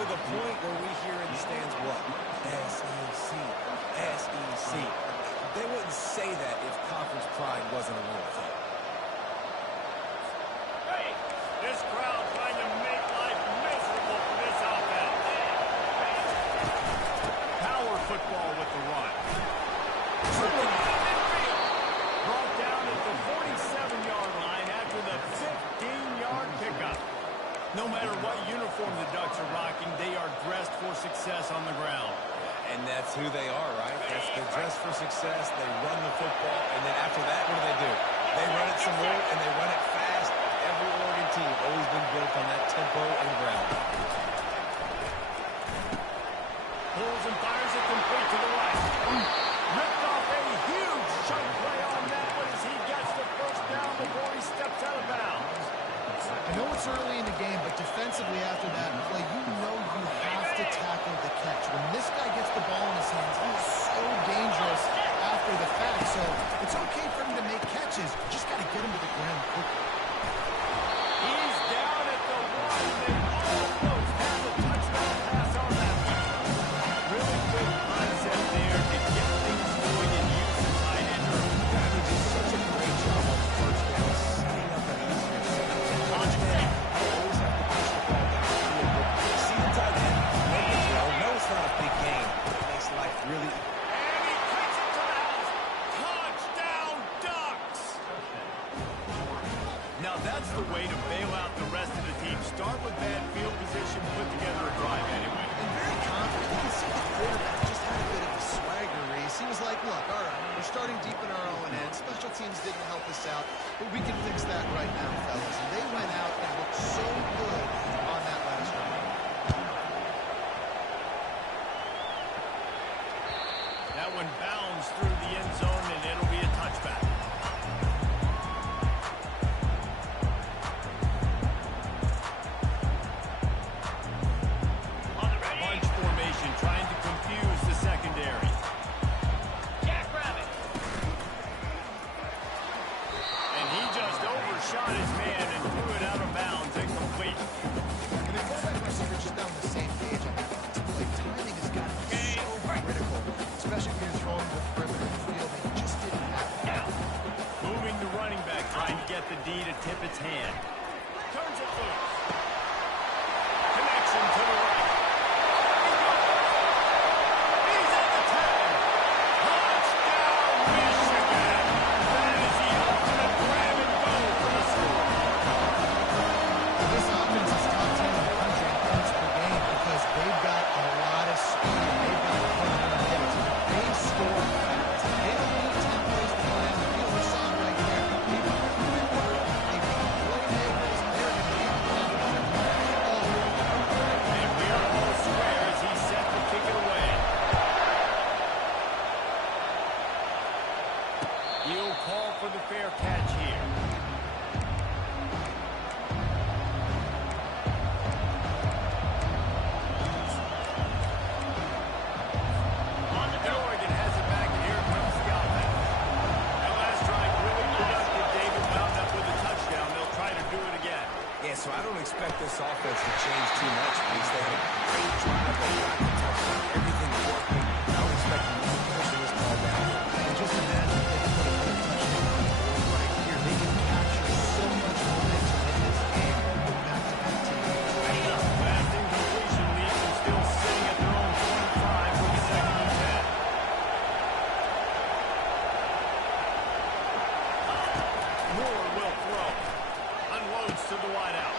to the point where we hear in the stands what? SEC, SEC. They wouldn't say that if conference pride wasn't a real thing. This crowd trying to make life miserable for this offense. Power football with the run. Brought down at the 47-yard line after the 15-yard pickup. No matter what uniform the Ducks are rocking, they are dressed for success on the ground. And that's who they are, right? They're dressed for success. They run the football, and then after that, what do? They run it some more, and they run it fast. Every Oregon team always been built on that tempo and ground. Pulls and fires it complete to the right. Ripped off a huge chunk play on that one as he gets the first down before he steps out of bounds. I know it's early in the game, but defensively after that play, you know you have to tackle the catch. When this guy gets the ball in his hands, he is so dangerous after the fact. So it's okay for him to make catches. You just got to get him to the ground quickly. He's down at the one. They almost have a touchdown pass on that one. Really good concept there to get things going and use the tight end. He did such a great job on the first down, setting up an easier second down. You always have to push the ball downfield, but see the tight end, make the throw. No, it's not a big game, but it makes life really. And he kicks it to the house. Touchdown, Ducks! Now that's the way to bail out the rest of the team. Start with bad field position, put together a drive anyway. And very confident. You can see the quarterback just had a bit of a swagger race. He was like, look, all right, we're starting deep in our own end. Special teams didn't help us out, but we can fix that right now, fellas. And they went out and looked so good on that last drive. That one bounds through the end zone, and it'll be a touchback. Bunch formation trying to confuse the secondary. And he just overshot his man and threw it out of bounds incomplete. And the quarterback receiver just on the same page on that play. Timing has got to be so critical, especially if you're throwing the perimeter of the field, and he just didn't have it. Moving the running back, trying to get the D to tip its hand. Turns it loose. Connection to the right. He's at the 10. Touchdown, Michigan. That is the ultimate grab and go for the score. This offense is top 10 in the country in points per game because they've got a lot of speed. They've got ability. They score fast. They don't need 10 plays to play on the field. We saw it right there. They've got proven work. They've got playmakers. They're going to be And we are all square as he's set to kick it away. He'll call for the fair catch here. And Oregon has it back, and here comes the offense. That last drive really productive. David wound up with a touchdown. They'll try to do it again. Yeah, so I don't expect this offense to change too much. Because they had a great drive. They got the touchdown. Everything's working. I don't expect them to keep pushing this ball down. And just imagine if they can put another touchdown on the board right here. They can capture so much momentum in this game with back-to-back teams. Last incompletion leaves them still sitting at their own 25 with the second and 10. Moore will throw. Unloads to the wideout.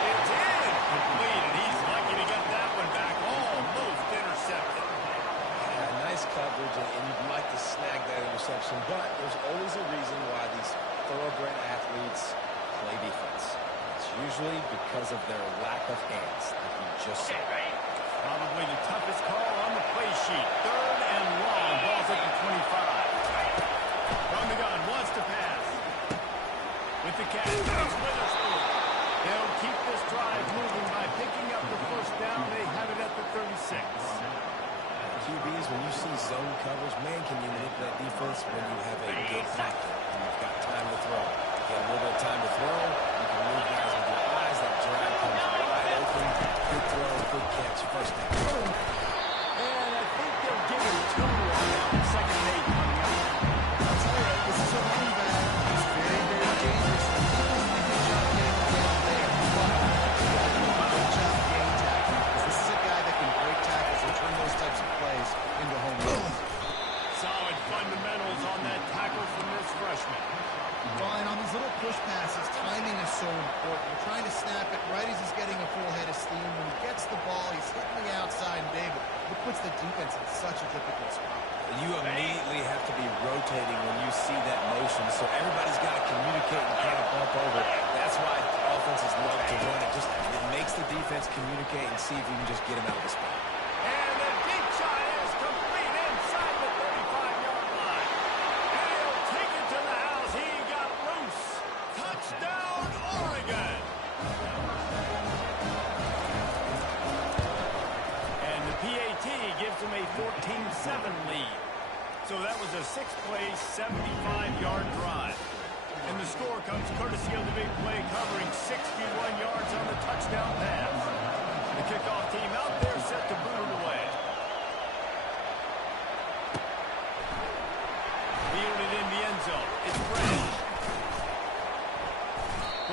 It's incomplete, and he's lucky to get that one back. Almost intercepted. Yeah, nice coverage, and you'd like to snag that interception, but there's always a reason why these thoroughbred athletes play defense. It's usually because of their lack of hands, like you just said. Probably the toughest call on the play sheet. Third and long. Ball's at the 25. From the gun, wants to pass. With the catch, it's Witherspoon. They'll keep this drive moving by picking up the first down. They have it at the 36. QBs, when you see zone coverage, man, can you manipulate defense when you have a good pocket and you've got time to throw. You get a little bit of time to throw, you can move guys with your eyes. That drag comes wide open. Quick throw, quick puts the defense in such a difficult spot. You immediately have to be rotating when you see that motion, so everybody's got to communicate and kind of bump over. That's why offenses love to run it. Just it makes the defense communicate and see if you can just get him out of the spot. And the deep shot is complete inside the 35-yard line. And he'll take it to the house. He got loose. Touchdown, Oregon. And the PAT gives them a 14-7 lead. So that was a 6-play, 75-yard drive. And the score comes courtesy of the big play covering 61 yards on the touchdown pass. The kickoff team out there set to boot it away. Fielded in the end zone. It's fresh.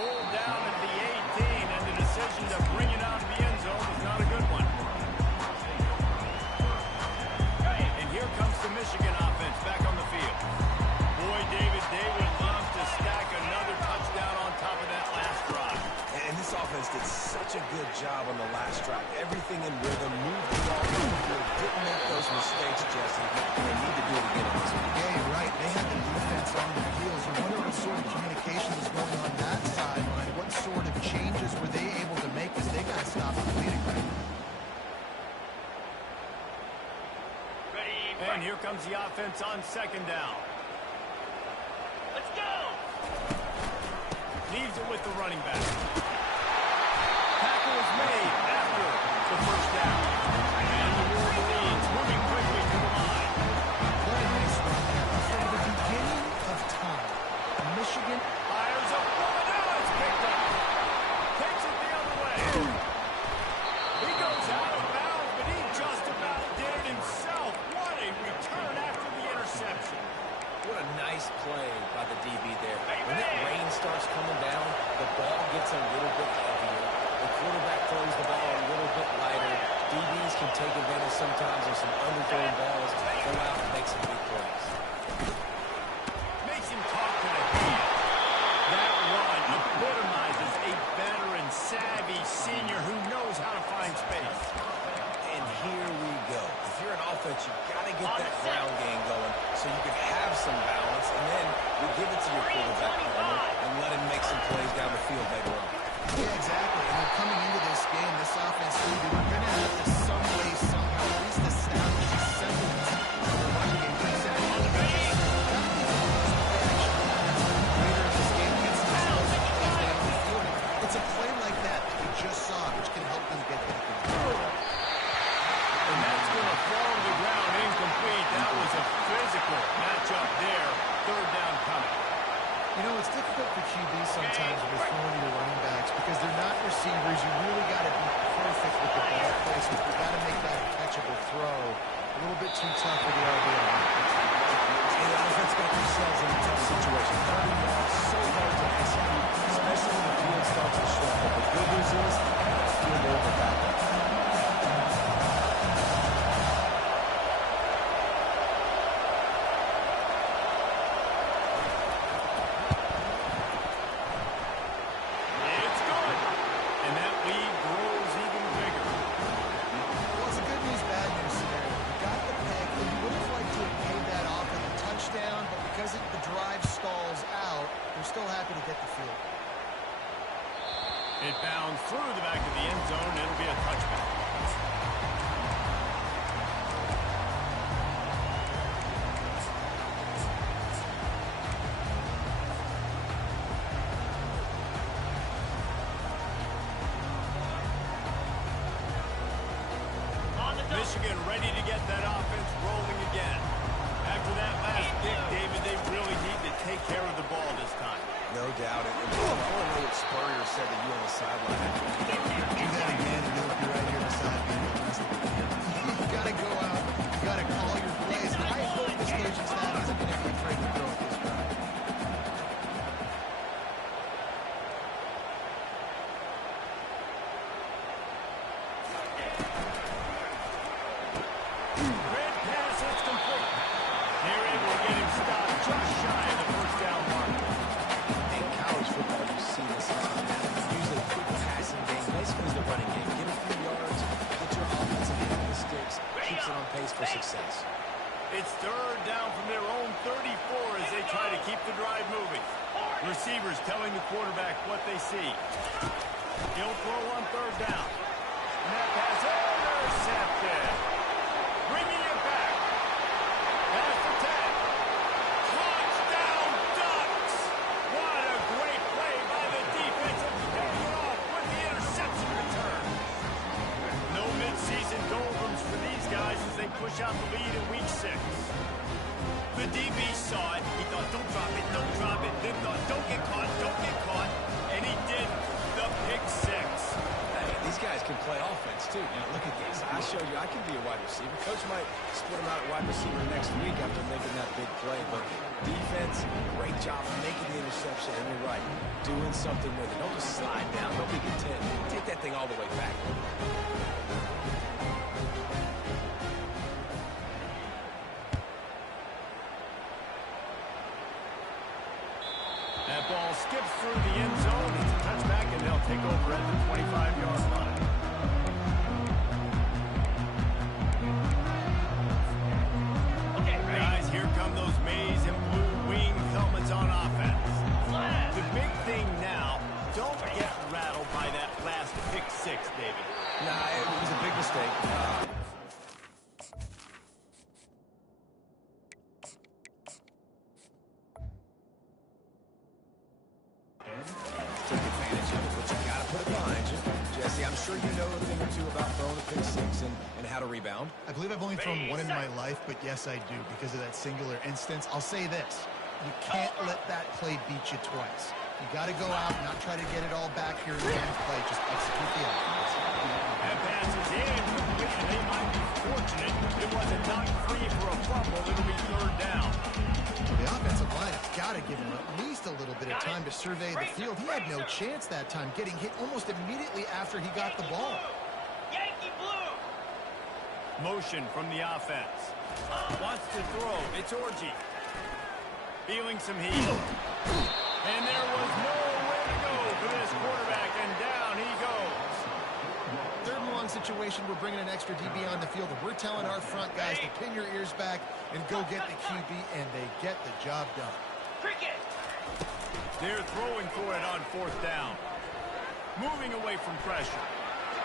Pulled down at the 18, and the decision to bring it out of the end zone was not a good one. And here comes the Michigan offense back on the field. Boy, David, they would love to stack another touchdown on top of that last drive. And this offense did such a good job on the last drive. Everything in rhythm, moved the ball through the field, didn't make those mistakes, Jesse. And they need to do it again in this one. Yeah, you're right. They had the defense on their heels. You wonder what sort of communication was going on that sideline. What sort of changes were they able to make as they got to stop the bleeding right now? And here comes the offense on second down. Let's go! Leaves it with the running back. Tackle is made after the first down. And the Wolverines moving quickly to the line. What a nice run there. From the beginning of time, Michigan Fires up. Now it's picked up. Takes it the other way. He goes out of bounds, but he just about did it himself. What a return after the interception. What a nice play by the DB there. When that rain starts coming down, the ball gets a little bit heavier. The quarterback throws the ball a little bit lighter. DBs can take advantage sometimes of some underthrown balls, go out and make some big plays. Makes him talk to the hand. That run epitomizes a veteran, savvy senior who knows how to find space. And here we go. If you're an offense, you've got to get that ground game going so you can have some balance, and then you give it to your quarterback corner and let him make some plays down the field later on. Yeah, exactly. And then coming into this game, this offense, they were going to have to some way, somehow, at least establish a semblance of the running game. Because at the end of the day, later in this game against themselves, down the field. It's a play like that that you just saw, which can help them get back in. And that's going to fall to the ground incomplete. That was a physical matchup there. Third down coming. You know, it's difficult for QBs sometimes with throwing to your running backs because they're not receivers. You really got to be perfect with the ball placement. You got to make that a catchable throw. A little bit too tough for the RB. And the offense got themselves in a tough situation. 30 yards, so hard to execute, especially when the field starts to shrink. But the good news is, the field goal will back up. It's good. And that lead grows even bigger. Well, it's a good news, bad news scenario. You got the pick, and you would have liked to have paid that off with a touchdown, but because the drive stalls out, they're still happy to get the field. It bounds through the back of the end zone. It'll be a touchback. Michigan ready to get that offense rolling again. After that last pick, David, they really need to take care of the ball this time. No doubt. And I want to know what Spurrier said to you on the sideline. Do that again, and you'll be right here beside me. You got to go out. You got to call your plays. And I hope this coaching staff isn't going to be afraid to throw at this guy. Red pass, it's complete. They're able to get him stopped just shy of the first down mark. In college football, you see this. It's usually a quick passing game. Basically, the running game. Get a few yards. for success. It's third down from their own 34 as they try to keep the drive moving. Receivers telling the quarterback what they see. He'll throw on third down. And that pass intercepted. Bringing it back. Pass attack. Touchdown Ducks! What a great play by the defense and picking it off with the interception return. No midseason doldrums for these guys as they push out the lead in week 6. The DB saw it. He thought, don't drop it, don't drop it. Then thought, don't get caught, don't get caught. And he did the pick 6. Hey, these guys can play offense, too. Now, look at this. I showed you I can be a wide receiver. Coach might split him out at wide receiver next week after making that big play. But defense, great job making the interception. And you're right, doing something with it. Don't just slide down. Don't be content. Take that thing all the way back. That ball skips through the end zone. It's a touchback, and they'll take over at the 25-yard line. Okay, ready? Guys, here come those maize and blue wing helmets on offense. The big thing now, don't get rattled by that last pick 6, David. Nah, it was a big mistake. Take advantage of it, but you got to put it behind you. Jesse, I'm sure you know a thing or two about throwing a pick 6 and how to rebound. I believe I've only thrown one in my life, but yes, I do because of that singular instance. I'll say this. You can't let that play beat you twice. You got to go out and not try to get it all back here in the end play. Just execute the offense. That pass is in. They might be fortunate. It wasn't knocked free for a fumble. It'll be third down. The offensive line has got to give him at least a little bit of time to survey the field. He had no chance that time, getting hit almost immediately after he got the ball. Yankee blue. Motion from the offense. Wants to throw. It's Orgy. Feeling some heat. And there was nowhere to go for this quarterback, and down he goes. Third and long situation, we're bringing an extra DB on the field, and we're telling our front guys to pin your ears back and go get the QB, and they get the job done. Cricket. They're throwing for it on fourth down. Moving away from pressure.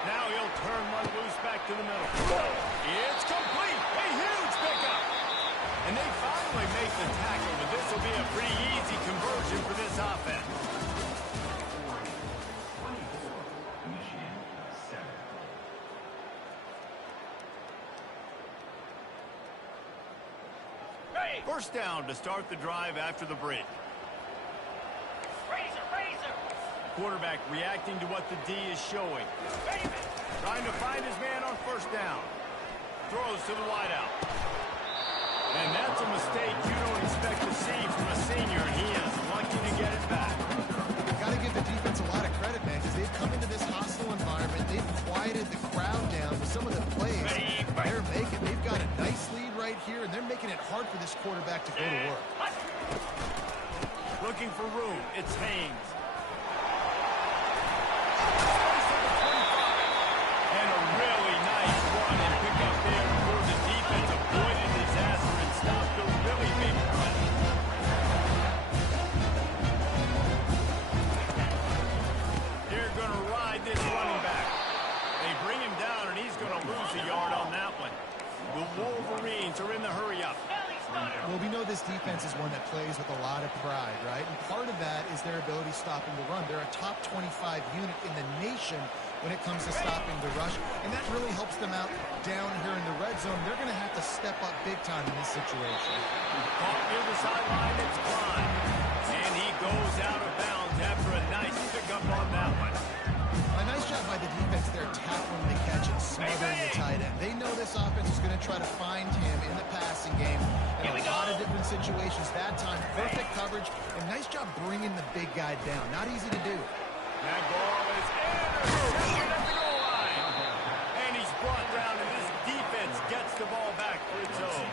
Now he'll turn one loose back to the middle. It's complete. A huge pickup. And they finally make the tackle, but this will be a pretty easy conversion for this offense. First down to start the drive after the break. Razor. Quarterback reacting to what the D is showing. Trying to find his man on first down. Throws to the wideout. And that's a mistake you don't expect to see from a senior, and he is lucky to get it back. Got to give the defense a lot of credit, man, because they've come into this hostile environment. They've quieted the crowd down with some of the plays they're making. They've got a nice lead right here, and they're making it hard for this quarterback to go to work. Looking for room. It's Haynes. And a really nice run and pick up there for the defense. Avoided disaster and stopped a really big run. They're going to ride this running back. They bring him down, and he's going to lose a yard on that one. The Wolverines are in the hurry-up. Well, we know this defense is one that plays with a lot of pride, right? And part of that is their ability stopping the run. They're a top 25 unit in the nation when it comes to stopping the rush, and that really helps them out down here in the red zone. They're going to have to step up big time in this situation. Caught near the sideline, it's Klein. And he goes out of bounds after a nice pickup on that one. A nice job by the defense there, tackling the catch and smothering the tight end. They know this offense is going to try to find him in the passing game in a lot of different situations. That time, perfect coverage, and nice job bringing the big guy down. Not easy to do. That ball is intercepted at the goal line. And he's brought down, and this defense gets the ball back for its own.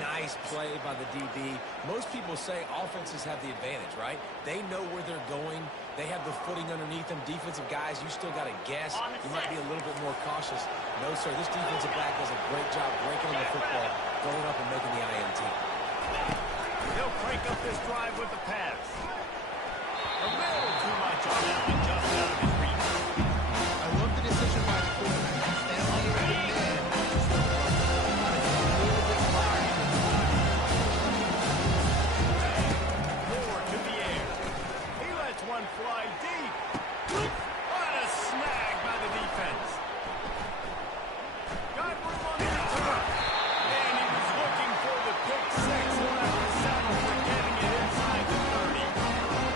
Nice play by the DB. Most people say offenses have the advantage, right? They know where they're going. They have the footing underneath them. Defensive guys, you still got to guess. You might be a little bit more cautious. No, sir, this defensive back does a great job breaking on the football, going up and making the INT. He'll crank up this drive with the pass. A little too much on that one, just out of his reach. I love the decision by the quarterback. Stanley is the man. Just a little bit wide. Moore to the air. He lets one fly deep. What a snag by the defense. Got room on the return. And he was looking for the pick six. He'll have to settle for getting it inside the 30.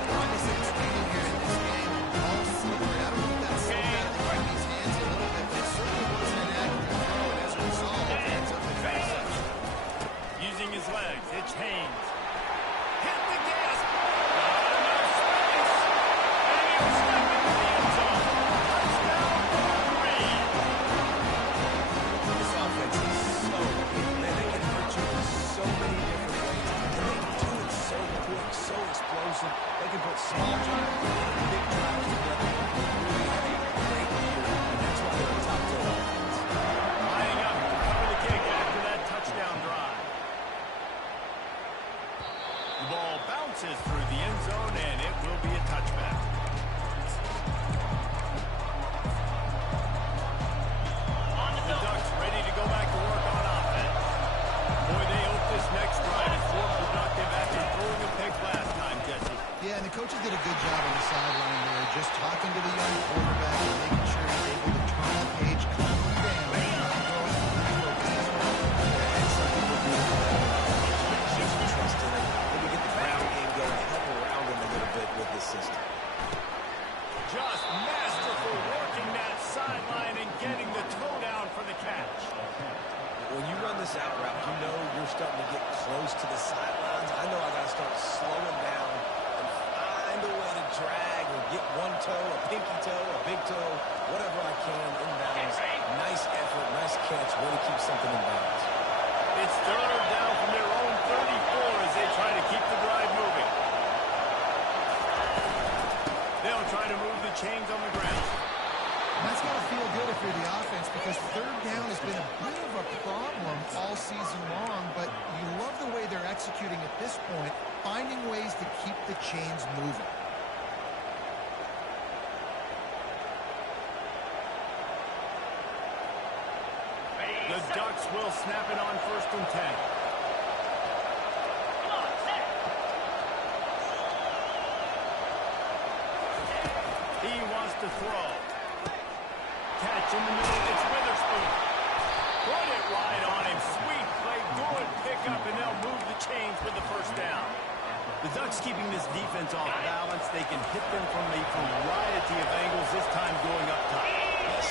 Obviously, it's raining here in this game. All slippery. I don't know if that's slipped out of the QB's hands a little bit, but it certainly wasn't an accurate throw. And as we saw, it ends up in the interception. Using his legs, it's Haynes. Hit the gas. Enough space. And he'll step into the end zone. Touchdown, 3. This offense is so good. They can hurt you in so many different ways. And they do it so quick, so explosive. They can put small drives and big drives together. They really have a great year, and that's why they're a top 10 offense. Lining up to cover the kick after that touchdown drive. The ball bounces through the end zone, and it will be a touchback. The Ducks ready to go back to work on offense. Boy, they hope this next drive is more productive after throwing a pick last time, Jesse. Yeah, and the coaches did a good job on the sideline there, just talking to the young quarterback and making sure he's able to turn the page, calm him down, and go focus as well. And some people do that. Show some trust in him. Maybe get the ground game going, help around him a little bit with this system. Just masterful working that sideline and getting the toe down for the catch. When you run this out route, you know you're starting to get close to the sidelines. I know I got to start slowing down and find a way to drag or get one toe, a pinky toe, a big toe, whatever I can inbounds. Nice effort, nice catch, way to keep something in bounds. It's third down from their own 34 as they try to keep the drive moving. They'll try to move the chains on the ground. And that's got to feel good if you're the offense, because third down has been a bit of a problem all season long, but you love the way they're executing at this point, finding ways to keep the chains moving. The Ducks will snap it on 1st and 10. He wants to throw. Catch in the middle, it's Witherspoon. Put it right on him. Sweet play, good pickup, and they'll move the chains with the first down. The Ducks keeping this defense off balance. They can hit them from a variety of angles, this time going up top.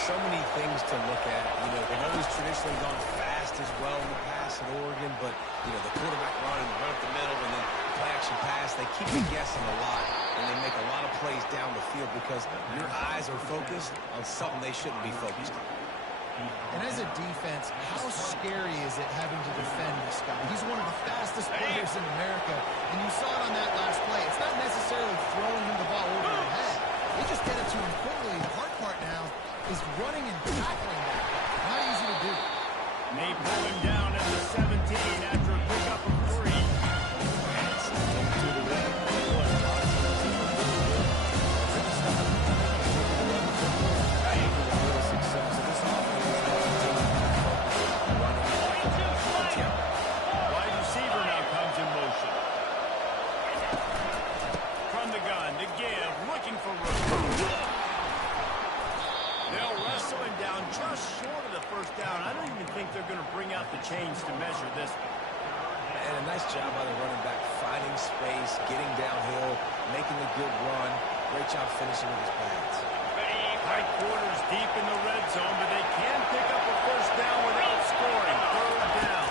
So many things to look at. You know, they've always traditionally gone fast as well in the past in Oregon, but, you know, the quarterback run up the middle and then play action pass, they keep you guessing a lot, and they make a lot of plays down the field because your eyes are focused on something they shouldn't be focused on. And as a defense, how scary is it having to defend this guy? He's one of the fastest players in America, and you saw it on that last play. It's not necessarily throwing him the ball over the head. They just get it to him quickly. The hard part now is running and tackling that. Not easy to do. They pull him down at the 17 after a pickup of 3. Wide receiver now comes in motion. From the gun to give, looking for room. They'll wrestle him down just short of the first down. I don't even think they're going to bring out the chains to measure this one. And a nice job by the running back, finding space, getting downhill, making a good run. Great job finishing with his pads. Tight quarters deep in the red zone, but they can pick up a first down without scoring. Third down.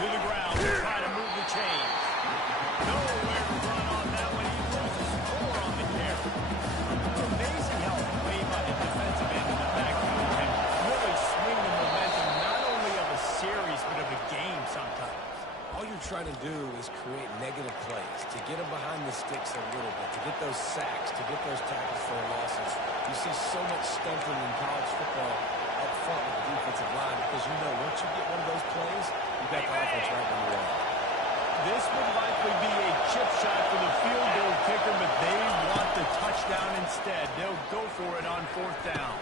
To the ground to try to move the chains. Nowhere to run on that one. He loses 4 on the carry. It's amazing how a play by the defensive end of the backfield can really swing the momentum not only of a series but of a game sometimes. All you're trying to do is create negative plays, to get them behind the sticks a little bit, to get those sacks, to get those tackles for losses. You see so much stunting in college football up front with the defensive line because you know once you get one of those plays, you got the offense right where you want it. This would likely be a chip shot for the field goal kicker, but they want the touchdown instead. They'll go for it on 4th down.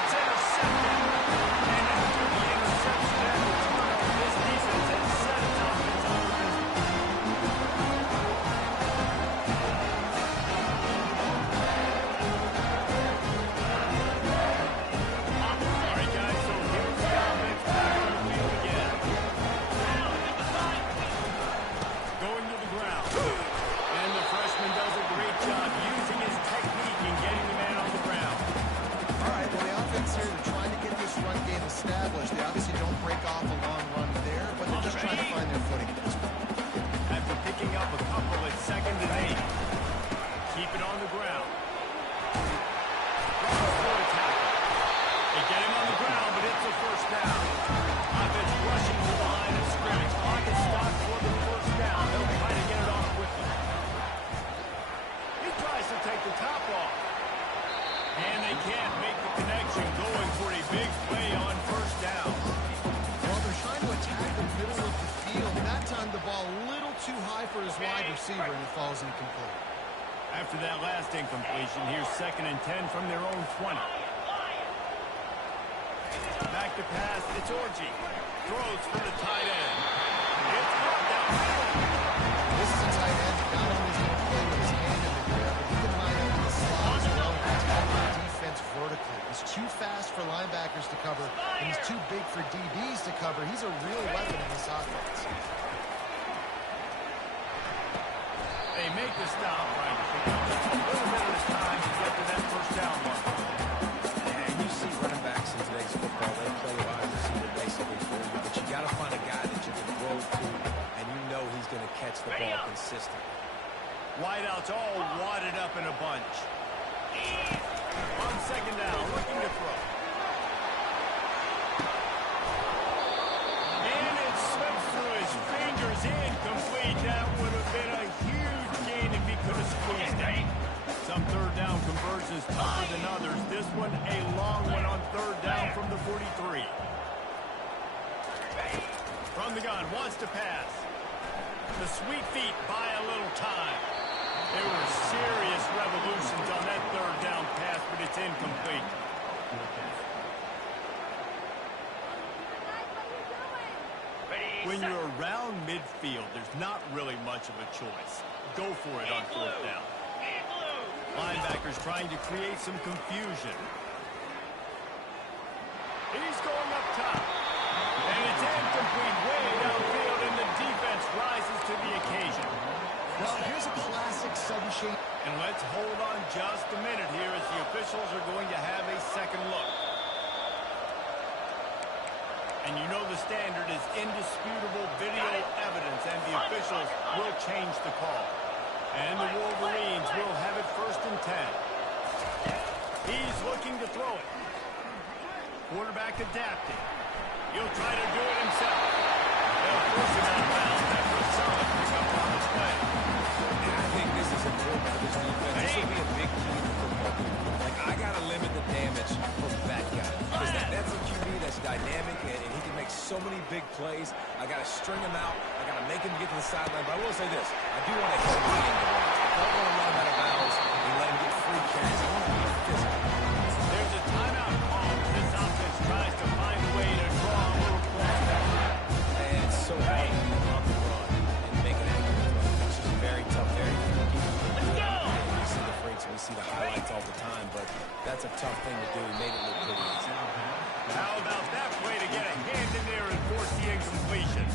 It's intercepted. And after the interception and the turnover, this defense has set its offensive momentum. All right, guys, so here's the offense back on the field again. Going to the ground. And the freshman does a great job using his technique and getting the man on the ground. All right, well, the offense here, they're trying to get this run game established. They obviously don't break off a long run there, but they're just trying to find their footing at this point. After picking up a couple at 2nd and 8. Keep it on the ground. They get him on the ground, but it's a 1st down. Offense rushing to the line of scrimmage. Clock is stopped for the 1st down. They'll try to get it off quickly. He tries to take the top off. And they can't make the connection, going for a big play on 1st down. Well, they're trying to attack the middle of the field. That time the ball a little too high for his wide receiver, and it falls incomplete. After that last incompletion, here's 2nd and 10 from their own 20. Back to pass, it's Orji. Throws for the tight end. It's caught downfield. This is a tight end that not only is going to play with his hand in the air, but he can line up in the slot as well and attack the defense vertically. He's too fast for linebackers to cover, and he's too big for DBs to cover. He's a real weapon in this offense. They make the stop, trying to pick up just a little bit at a time to get to that 1st down mark. And you see running backs in today's football, they play wide receiver basically for you, but you got to find a guy that you can throw to, and you know he's going to catch the ball consistently. Wideouts all wadded up in a bunch. On 2nd down, looking to throw. And it slips through his fingers, incomplete. That would have been a huge gain if he could have squeezed it. Some 3rd down conversions tougher than others. This one a long one on 3rd down from the 43. From the gun, wants to pass. The sweet feet buy a little time. There were serious revolutions on that 3rd down pass, but it's incomplete. When you're around midfield, there's not really much of a choice. Go for it on 4th down. Linebackers trying to create some confusion. He's going up top. And it's incomplete way downfield, and the defense rises to the occasion. Well, here's a classic sudden shape. And let's hold on just a minute here as the officials are going to have a second look. And you know the standard is indisputable video evidence, and the officials will change the call. And the Wolverines will have it 1st and 10. He's looking to throw it. Quarterback adapting. He'll try to do it himself. They'll force him out of bounds after a solid pickup on the play. And I think this is important for this defense. This will be a big key for football. Like, I got to limit the damage from that guy. Because that's a QB that's dynamic, and he can make so many big plays. I got to string him out. I got to make him get to the sideline. But I will say this. I do want to hit him in the runs. I don't want to let him out of bounds and let him get free carries. I want to be physical. There's a timeout call. This offense tries to find a way to draw a little closer. And it's so hard to on the run and make an accurate throw. It's just very tough, very tricky. Let's go! We see the freaks and we see the highlights all the time, but that's a tough thing to do. He made it look pretty easy. How about that play to get a hand in there and force the incompletion?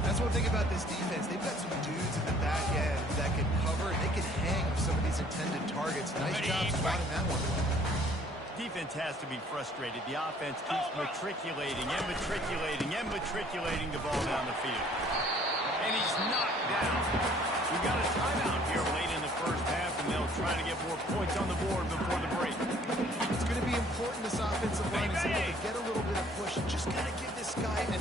That's one thing about this defense. They've got some dudes in the back end that can cover, and they can hang with some of these intended targets. Nice job spotting that one. Defense has to be frustrated. The offense keeps matriculating and matriculating and matriculating the ball down the field. And he's knocked down. We've got a timeout here late in the 1st half, and they'll try to get more points on the board before the break. It's going to be important this offensive line is able to get a little bit of push and just kind of give this guy an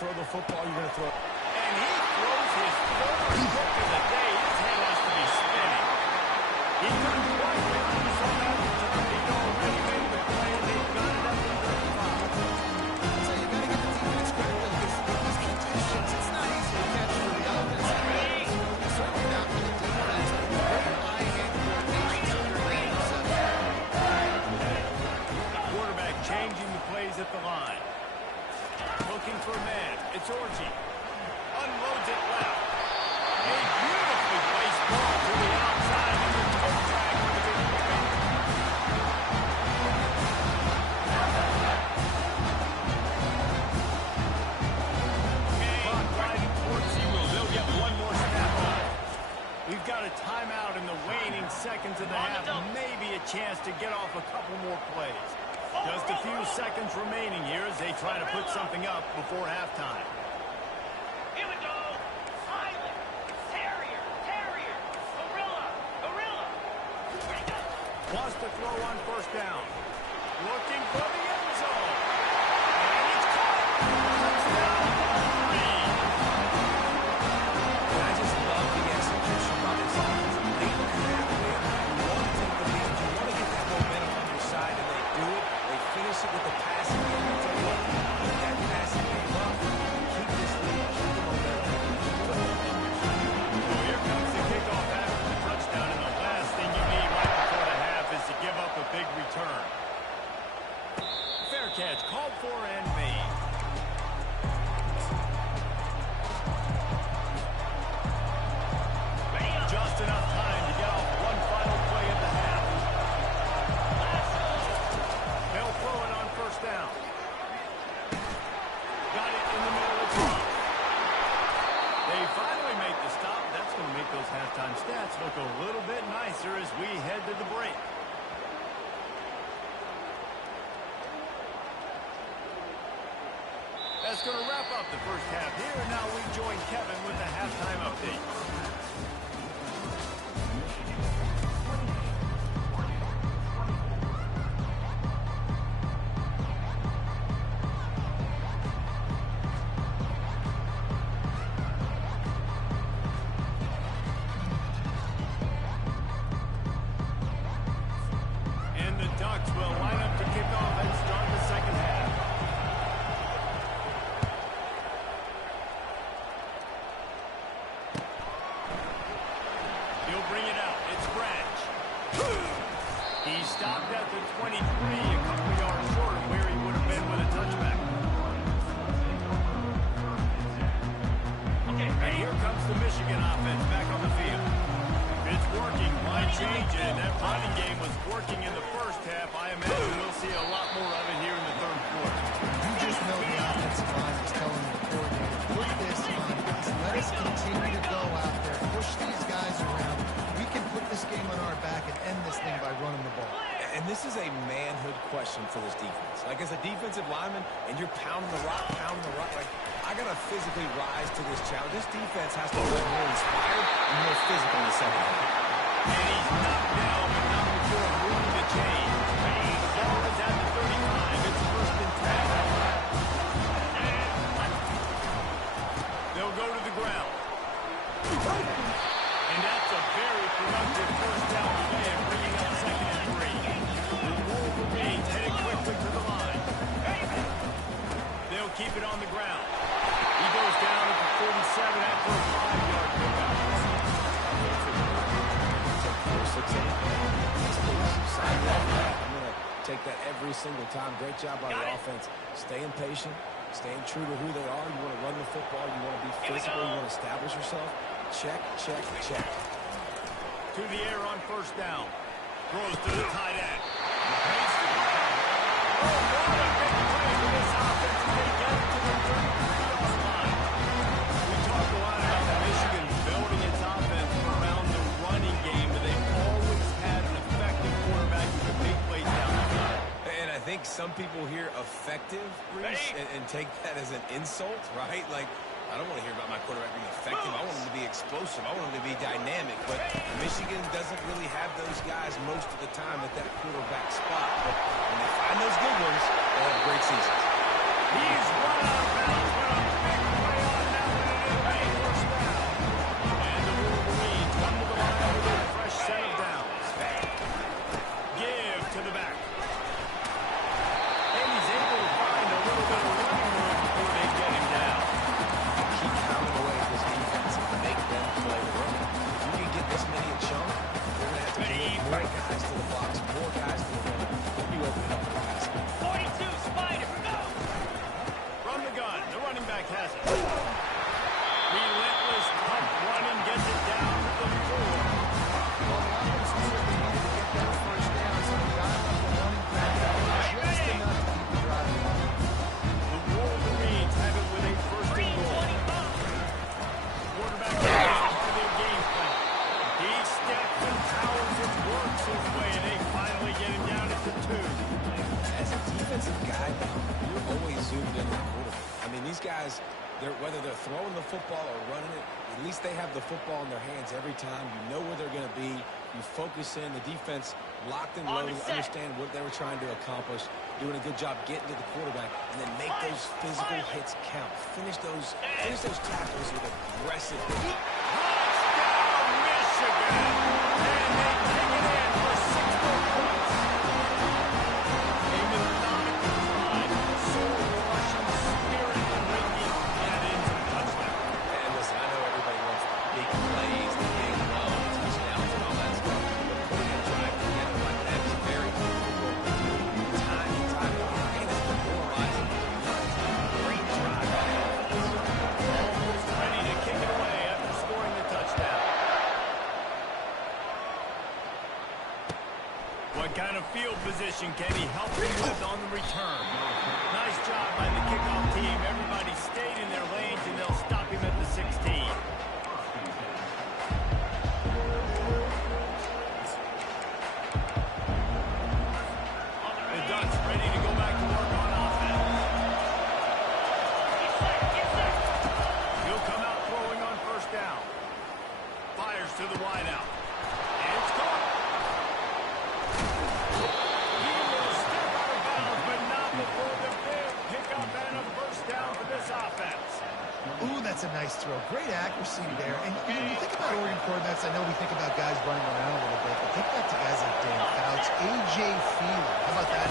throw the football, you're going to throw it. And he throws his third pick of the day. His head has to be spinning. He couldn't quite get on his own out of the turn. He'd already made the play, and they've got it up to 35. So you got to give the defense credit because in these conditions, it's not easy to catch for the offense. Certainly not for the defense. Great eye-hand coordination under that interception. Quarterback changing the plays at the line. Looking for a man. It's Orchie. Unloads it left. A beautifully placed ball to the outside. And the toe drag for the big play. Clock riding towards 0. They'll get one more snap off. We've got a timeout in the waning seconds of the half. Maybe a chance to get off a couple more plays. Just a few seconds remaining here as they try to put something up before halftime. Here we go. Silent. Terrier. Terrier. Gorilla. Gorilla. Ready, go. Wants to throw on first down. Looking for the end zone. And it's caught. Touchdown. And I just love the execution by this offense. Late in the half, man. You want to take the lead. You want to get that momentum on your side, and they do it. They finish it with the passing game. I'll tell you what, keep that passing game up. Keep this lead. Keep the momentum. So here comes the kickoff after the touchdown, and the last thing you need right before the half is to give up a big return. Fair catch, called for and made. Just enough time to get off one final play at the half. They'll throw it on first down. Got it in the middle of the drop. They finally make the stop. That's going to make those halftime stats look a little bit nicer as we head to the break. That's going to wrap up the first half here. And now we join Kevin with the halftime update. And the Ducks will line up to kick off and start the second half. He'll bring it out. It's Branch. He stopped at the 23, a couple yards short of where he would have been with a touchback. And here comes the Michigan offense back on the field. It's working. Line change, and that running game was working in the first half. I imagine we'll see a lot more of it here in the third quarter. You just know the offensive line is telling the coordinator, put this on us. Let us continue to go out there, push these guys around. We can put this game on our back and end this thing by running the ball. And this is a manhood question for this defense. Like, as a defensive lineman, and you're pounding the rock, like, I got to physically rise to this challenge. This defense has to look more inspired and more physical in the second half. And he's knocked down, but not before moving the chain. Ball is at the 35. It's first and 10. They'll go to the ground. And that's a very productive first down play and bringing up second and 3. The Wolverines heading quickly to the line. They'll keep it on the ground. He goes down at the 47 after a 5-yard pickup. I'm going to take that every single time. Great job by the offense. Staying patient, staying true to who they are. You want to run the football. You want to be physical. You want to establish yourself. Check, check, check. To the air on first down. Throws to the tight end. Oh, what a big play for this offense as they get it to the 33-yard line. We talked a lot about Michigan building its offense around the running game, but they've always had an effective quarterback who can make plays down the field. And I think some people hear effective, Reese, and take that as an insult, right? Like, I don't want to hear about my quarterback being effective. I want him to be explosive. I want him to be dynamic. But Michigan doesn't really have those guys most of the time at that quarterback spot. But when they find those good ones, they'll have great seasons. He's run out of bounds, but a big play on that one, and it'll be a first down. And the Wolverines come to the line with a fresh set of downs. Give to the back. And he's able to find a little bit of running room before they get him down. Keep pounding away at this defense and make them play the run. If you can get this many a chunk, you're going to have to move more guys to the box, more guys to the run. Then you open up the pass. 42, Spider, go! From the gun, the running back has it. Relentless, tough running, gets it down to the 4. Well, the offense knew that they needed to get that first down, so they dialed up the running back just enough to keep the drive going. The Wolverines have it with a first and goal. 325. Quarterback is part of their game plan. He steps and towers and works his way. They finally get him down at the 2. As a defensive guy, you're always zoomed in on the quarterback. I mean, these guys, whether they're throwing the football or running it, at least they have the football in their hands every time. You know where they're going to be. You focus in. The defense locked and On the loaded, set. understand what they were trying to accomplish, doing a good job getting to the quarterback, and then make those physical hits count. Finish those tackles with aggressive hits. Touchdown, Michigan! And they take it in for 6 more points. A methodical drive, soul-crushing, spirit-breaking, and into the touchdown. And listen, I know everybody wants big plays, the big touchdowns and all that stuff, but putting a drive together like that is very difficult to do time and time again, and it's demoralizing. Great drive by the offense. Almost ready to kick it away after scoring the touchdown. What kind of field position can he help him with on the return? Nice job by the kickoff team. Everybody stayed in their lanes, and they'll stop him at the 16. The Ducks ready to go back to work on offense. He'll come out throwing on first down. Fires to the wideout. And it's caught. He will step out of bounds, but not before the big pickup and a first down for this offense. Ooh, that's a nice throw. Great accuracy there. And when you think about Oregon quarterbacks, I know we think about guys running around a little bit, but think back to guys like Dan Fouts, A.J. Feely. How about that?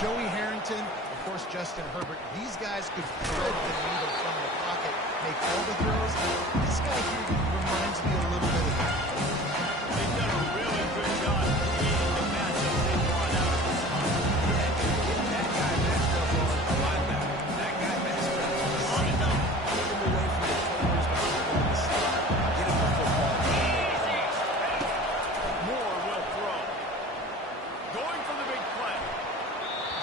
Joey Harrington, of course, Justin Herbert. These guys could thread the needle from the pocket, make all the throws. This guy here reminds me a little bit of that. They've done a really good job creating the matchups they want out of this spot. Getting that guy matched up on a linebacker, that guy matched up on the safety, keep him away from the corners behind the slot, get him the football. Moore will throw. Going for the big play.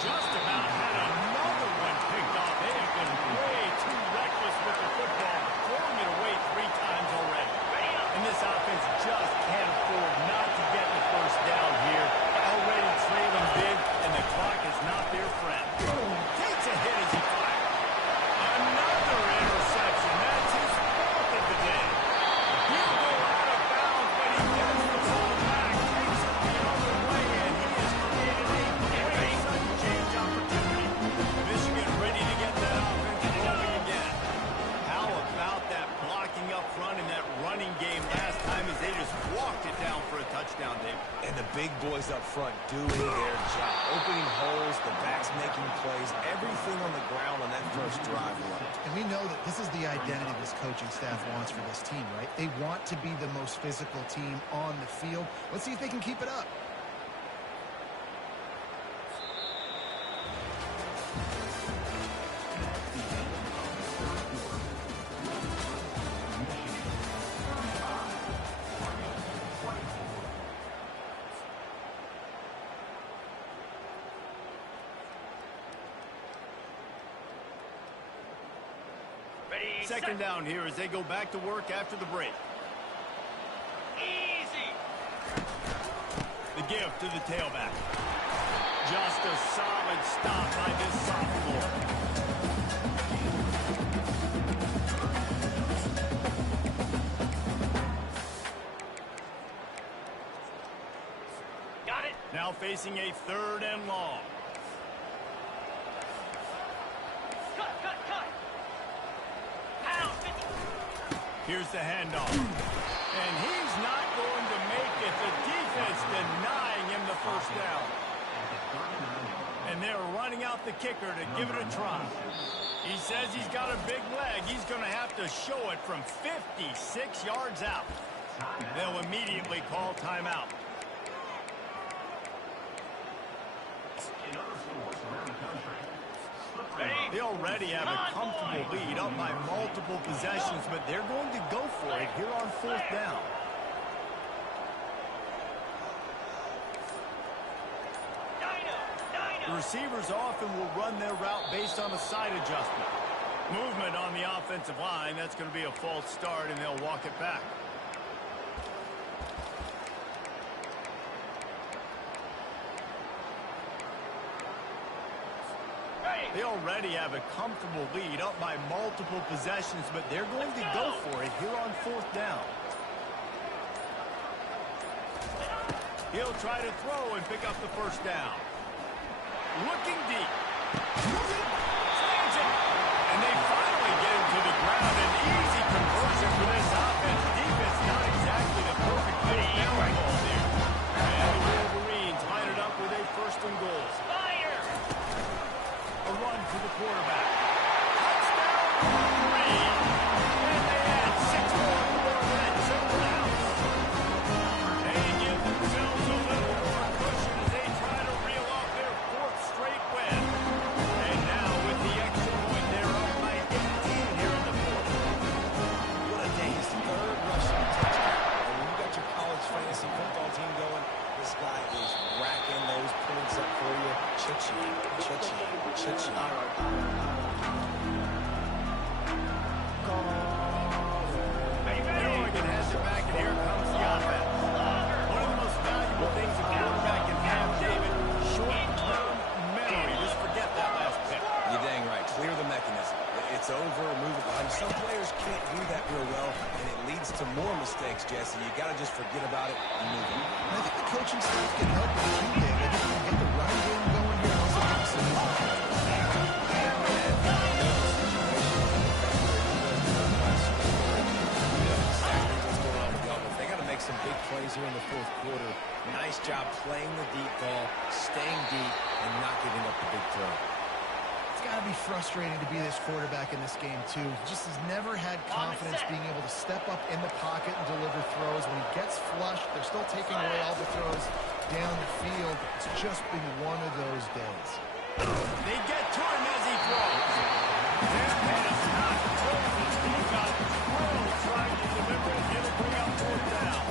Just about had another one picked off. They have been way too reckless with the football, throwing it away 3 times already. And this offense just can't afford not to get the first down here. Already trailing big, and the clock is not their friend. Takes a hit as he fires. Another interception. That's his 4th of the day. He'll go out of bounds, but he gets the ball back. Takes it the other way, and he has created a great sudden change opportunity. Michigan ready to get that offense rolling again. How about that blocking up front in that running game last time as they just walked it down for a touchdown, Dave? And the big boys up front doing their job, opening holes, the backs making plays, everything on the ground on that first drive worked. And we know that this is the identity this coaching staff wants for this team, right? They want to be the most physical team on the field. Let's see if they can keep it up. Second down here as they go back to work after the break. Easy. The give to the tailback. Just a solid stop by this sophomore. Got it. Now facing a 3rd and long. Here's the handoff. And he's not going to make it. The defense denying him the first down. And they're running out the kicker to give it a try. He says he's got a big leg. He's going to have to show it from 56 yards out. They'll immediately call timeout. They already have a comfortable lead up by multiple possessions, but they're going to go for it here on fourth down. The receivers often will run their route based on a side adjustment. Movement on the offensive line, that's going to be a false start, and they'll walk it back. They already have a comfortable lead up by multiple possessions, but they're going to go for it here on fourth down. He'll try to throw and pick up the first down. Looking deep. And they finally get him to the ground. An easy conversion for this offense. Defense not exactly the perfect little down ball there. And the Wolverines line it up with a first and goal. A run for the quarterback. Touchdown, 3. And they add 6 more than that simple outs. They give themselves a little more cushion as they try to reel off their 4th straight win. And now with the extra point, they're up by 18 here in the 4th. What a day. His 3rd rushing touchdown. And when you got your college fantasy football team going, this guy is racking those points up for you. Cha-ching, cha-ching, cha-ching. Oregon has it back, and here comes the offense. One of the most valuable things a quarterback can have, David, short-term memory. Just forget that last pick. You're dang right. Clear the mechanism. It's over, move it behind. Some players can't do that real well, and it leads to more mistakes, Jesse. You got to just forget about it and move on. I think the coaching staff can help with too, David. They can get the run game going here and also give us some They got to make some big plays here in the 4th quarter. Nice job playing the deep ball, staying deep, and not giving up the big throw. It's got to be frustrating to be this quarterback in this game, too. He just has never had confidence being able to step up in the pocket and deliver throws. When he gets flushed, they're still taking away all the throws down the field. It's just been one of those days. They get to him as he throws. Their pass not frozen. He got thrown trying to deliver it. It'll bring up fourth down.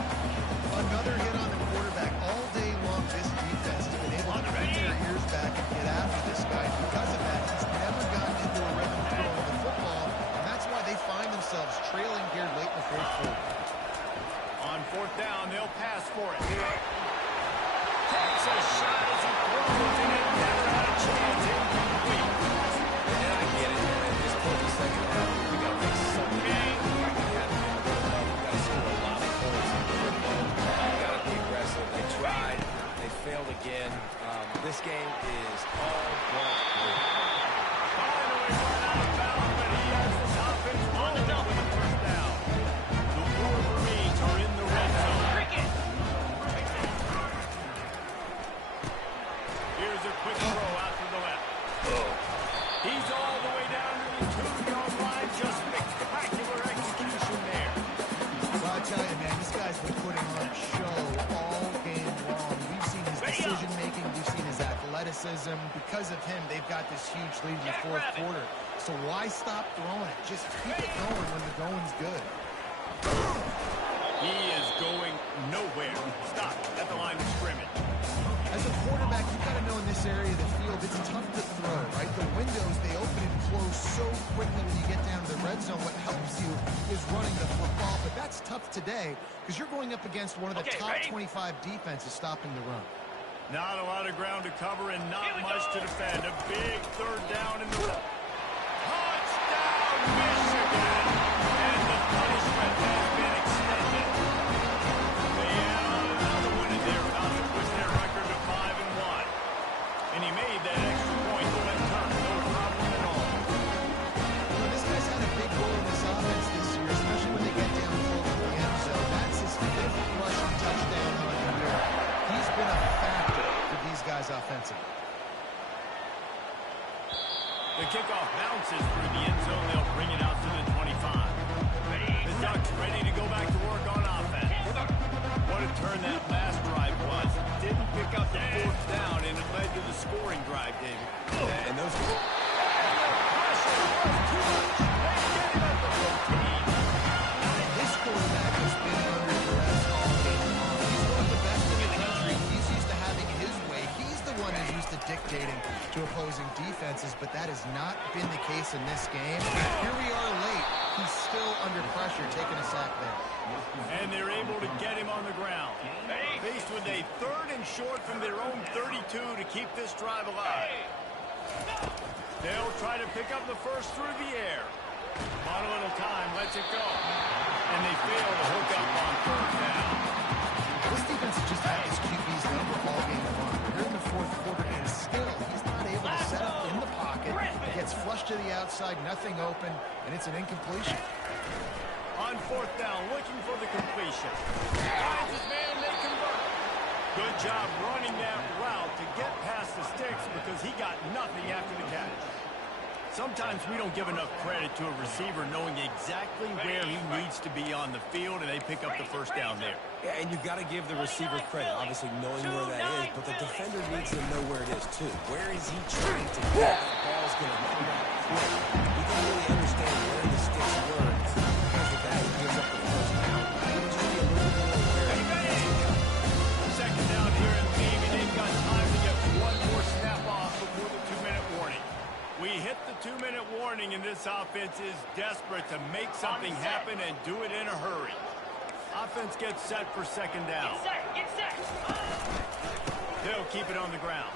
Another hit on the quarterback. All day long, this defense has been able to put their ears back and get after this guy. Because of that, he's never gotten into a rhythm throwing the football, and that's why they find themselves trailing here late in the 4th quarter. On fourth down, they'll pass for it. Takes a shot as he throws, and it never had a chance. Incomplete. And I get it, man. At this point in the second half, we got to make something happen. We got to score a lot of points. We got to be aggressive. They tried. They failed again. This game is all but over. Finally run out of bounds, but he has this offense rolling up with the first down. The Wolverines are in the red zone. Here's a quick throw out to the left. He's all the way down to the 2-yard line. Just spectacular execution there. Well, I tell you, man, this guy's been putting on a show all game long. We've seen his decision-making. We've seen his athleticism. Because of him, they've got this huge lead in the 4th quarter. So why stop throwing it? Just keep it going when the going's good. He is going nowhere. Stop at the line of scrimmage. As a quarterback, you've got to know in this area of the field, it's tough to throw, right? The windows, they open and close so quickly when you get down to the red zone. What helps you is running the football, but that's tough today because you're going up against one of the top 25 defenses stopping the run. Not a lot of ground to cover and not much to defend. A big 3rd down in the run. Touchdown, Michigan! And the punishment has been extended. They add on another one, and they're about to push their record to 5-1. And he made that extra point to left turn. No problem at all. You know, this guy's had a big role in this offense this year, especially when they get passes through the end zone. They'll bring it out to the 25. The Ducks ready to go back to work on offense. What a turn that last drive was. Didn't pick up the fourth down, and it led to the scoring drive, David. Yeah, and those... This quarterback has been under duress all game long. He's one of the best in the country. He's used to having his way. He's the one who's used to dictating to opposing defenses, but that has not been the case in this game. Here we are late. He's still under pressure, taking a sack there. And they're able to get him on the ground. Faced with a 3rd and short from their own 32 to keep this drive alive. They'll try to pick up the first through the air. On a little time, lets it go. And they fail to hook up on 3rd down. This defense has just had his QB's number all game long. We're here in the 4th quarter, and still he's not able to set up in the pocket. He gets flushed to the outside, nothing open, and it's an incompletion. On 4th down, looking for the completion. Finds his man, they convert. Good job running that route to get past the sticks because he got nothing after the catch. Sometimes we don't give enough credit to a receiver knowing exactly where he needs to be on the field, and they pick up the first down there. Yeah, and you've got to give the receiver credit, obviously knowing where that is, but the defender needs to know where it is, too. Where is he trying to get? That ball's going to come out quick. He didn't really understand where the sticks were. Because of that, he gives up the first down. Just be a little bit more aware. Second down here in Navy. They've got time to get one more snap off before the 2-minute warning. We hit the 2-minute warning, and this offense is desperate to make something happen and do it in a hurry. Offense gets set for second down. Get set. They'll keep it on the ground.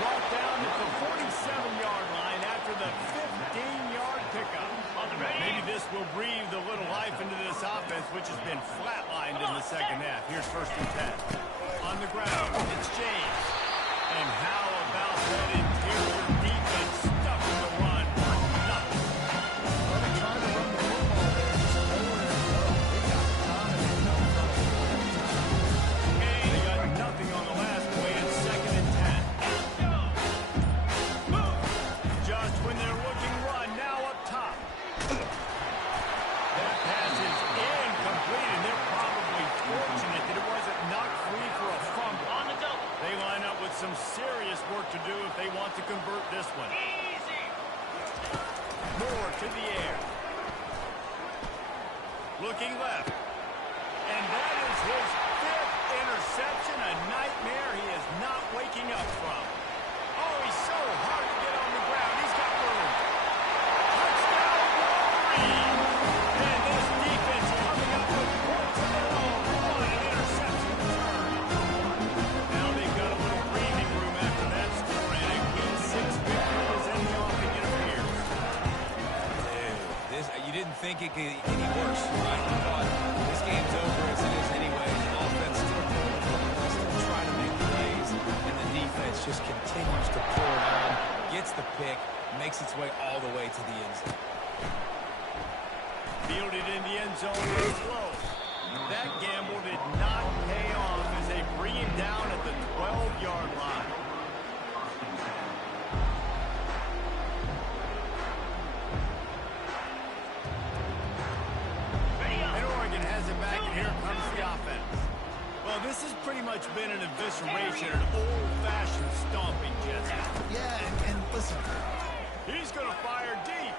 Brought down at the 47-yard line after the 15-yard pickup. Maybe this will breathe a little life into this offense, which has been flatlined in the second half. Here's 1st and 10. On the ground, it's James. And how about that interior defense stuffing the run? Nothing. Well, they tried to run the football there, just nowhere to go. They got time and they come from it. And they got nothing on the last play. It's 2nd and 10. Just when they're looking run, now up top. That pass is incomplete, and they're probably fortunate that it wasn't knocked free for a fumble. On the double. They line up with some serious work to do if they want to convert this one. Easy. Moore to the air. Looking left. And that is his 5th interception, a nightmare he is not waking up from. Oh, he's so hard to get on the ground. He's got room. Touchdown, Wolverine! And this defense coming up with points of their own. What an interception return. Now they've got a little breathing room after that score, and a Week 6 victory is in the offing, it appears. Dude, you didn't think it could get any worse, right? You thought this game's over as it is anyway. The offense still trying to make plays, and the defense just continues to pour it on, gets the pick, makes its way all the way to the end zone. Fielded in the end zone is low. That gamble did not pay off as they bring him down at the 12-yard line. And Oregon has it back, and here comes the offense. Well, this has pretty much been an evisceration, an old-fashioned stomping, Jesse. Yeah, and listen. He's going to fire deep.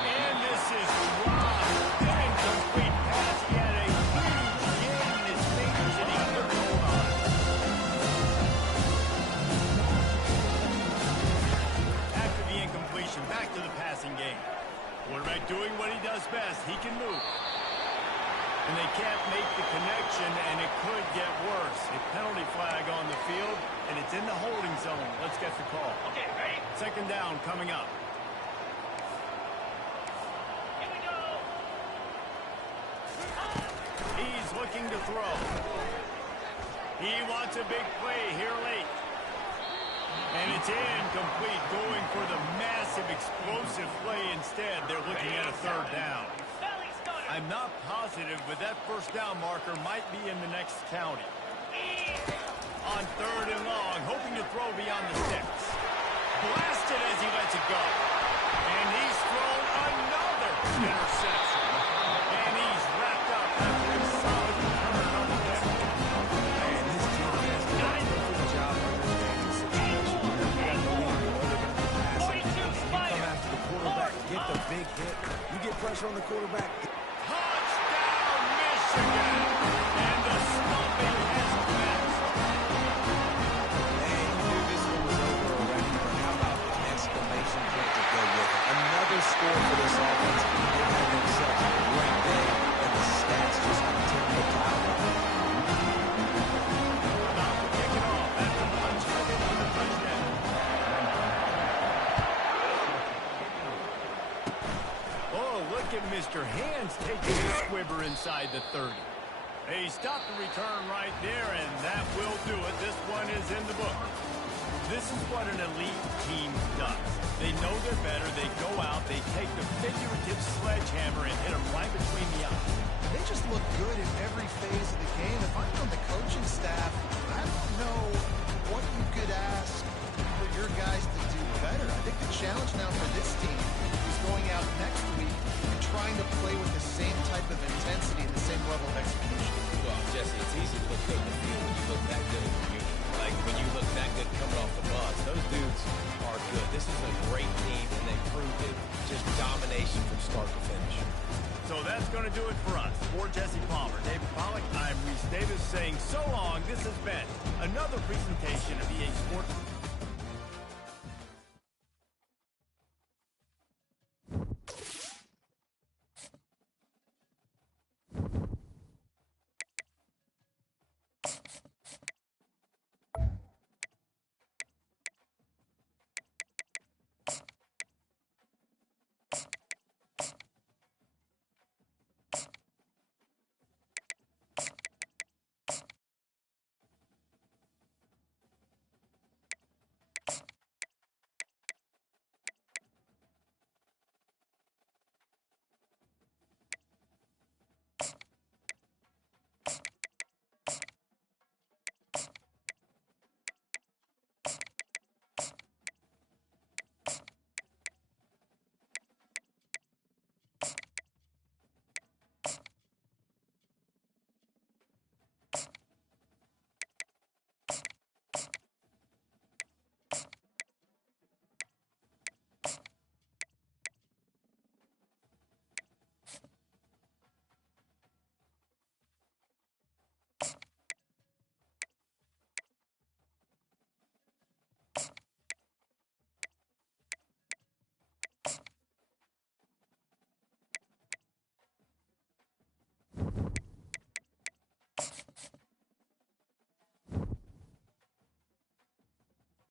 And this is robbed. Incomplete pass. He had a huge gain in his fingers, and he couldn't hold on. After the incompletion, back to the passing game. Quarterback doing what he does best. He can move. And they can't make the connection, and it could get worse. A penalty flag on the field, and it's in the holding zone. Let's get the call. Okay, ready? Second down coming up. Here we go. He's looking to throw. He wants a big play here late. And it's incomplete, going for the massive explosive play instead. They're looking at a 3rd down. Belly stunner. I'm not positive, but that first down marker might be in the next county. On 3rd and long, hoping to throw beyond the sticks. Blasted as he lets it go. And he's thrown another interception. And he's wrapped up after a solid return on the pick. And his defense got a perfect job understanding the situation. You got to lead in order to pass it. You come after the quarterback, get the big hit. You get pressure on the quarterback. Touchdown, Michigan! And the stomping has passed. Man, you knew this one was over already, but how about an exclamation point to go with it? Another score for this offense. They're having such a great day, and the stats just continue to pile up. About to kick it off after punch for the touchdown. Oh, look at Mr. Hands taking the squibber inside the 30. He stopped the return right there, and that will do it. This one is in the book. This is what an elite team does. They know they're better. They go out. They take the figurative sledgehammer and hit them right between the eyes. They just look good in every phase of the game. If I'm on the coaching staff, I don't know what you could ask for your guys to do better. I think the challenge now for this team is going out next week and trying to play with the same type of intensity and the same level of execution. Well, Jesse, it's easy to look good in the field when you look that good in the community. Like when you look that good coming off the bus. Those dudes are good. This is a great team, and they proved it. Just domination from start to finish. So that's going to do it for us. For Jesse Palmer, David Pollack, I'm Reese Davis saying so long. This has been another presentation of EA Sports.